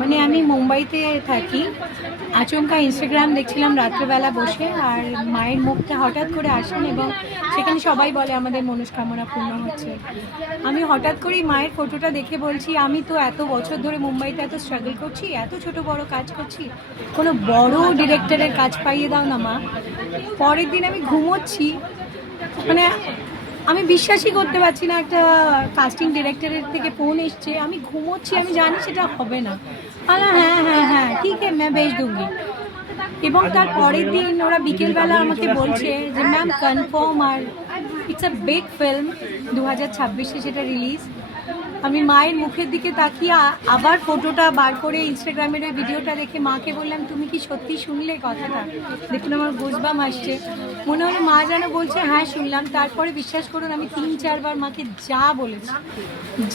মানে আমি মুম্বাইতে থাকি, আচমকা ইনস্টাগ্রাম দেখছিলাম রাত্রেবেলা বসে, আর মায়ের মুখটা হঠাৎ করে আসেন এবং সেখানে সবাই বলে আমাদের মনস্কামনা পূর্ণ হচ্ছে। আমি হঠাৎ করেই মায়ের ফটোটা দেখে বলছি, আমি তো এত বছর ধরে মুম্বাইতে এত স্ট্রাগল করছি, এত ছোট বড় কাজ করছি, কোনো বড় ডিরেক্টরের কাজ পাইয়ে দাও না মা। পরের দিন আমি ঘুমোচ্ছি, মানে আমি বিশ্বাসই করতে পারছি না, একটা কাস্টিং ডিরেক্টরের থেকে ফোন এসছে, আমি ঘুমোচ্ছি, আমি জানি সেটা হবে না। হ্যাঁ হ্যাঁ হ্যাঁ ঠিক আছে ম্যাম বেশ দুঙ্গি। এবং তার পরের দিন ওরা বিকেলবেলা আমাকে বলছে যে ম্যাম কনফার্ম, আর ইটস আ বিগ ফিল্ম, 2026-এ সেটা রিলিজ। আমি মায়ের মুখের দিকে তাকিয়ে আবার ফটোটা বার করে ইনস্টাগ্রামের ওই ভিডিওটা দেখে মাকে বললাম, তুমি কি সত্যি শুনলে কথাটা? দেখুন আমার গোসবাম আসছে, মনে হলো মা যেন বলছে হ্যাঁ শুনলাম। তারপরে বিশ্বাস করুন আমি 3-4 বার মাকে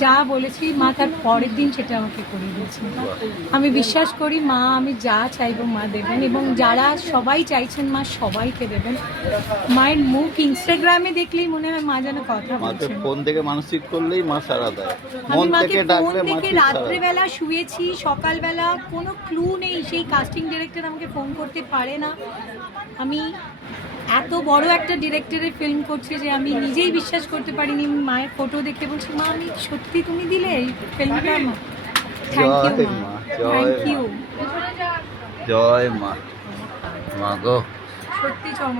যা বলেছি মা তার পরের দিন সেটা আমাকে করে দিয়েছে। আমি বিশ্বাস করি মা, আমি যা চাইবো মা দেবেন, এবং যারা সবাই চাইছেন মা সবাইকে দেবেন। মায়ের মুখ ইনস্টাগ্রামে দেখলেই মনে হয় মা যেন কথা বলছেন। ফোন থেকে মানসিক করলেই মা সারা দেয়। আমি মাকে ফোন থেকে রাত্রেবেলা শুয়েছি, সকালবেলা কোনো ক্লু নেই, সেই কাস্টিং ডিরেক্টর আমাকে ফোন করতে পারে না। আমি এত বড় একটা ডিরেক্টরের ফিল্ম করছি যে আমি নিজেই বিশ্বাস করতে পারিনি। মায়ের ফটো দেখে বলছি মা, আমি সত্যি তুমি দিলে এই ফিল্মটা? মা থ্যাংক ইউ মা, থ্যাংক ইউ, জয় মা, মা গো সত্যি চমৎকার।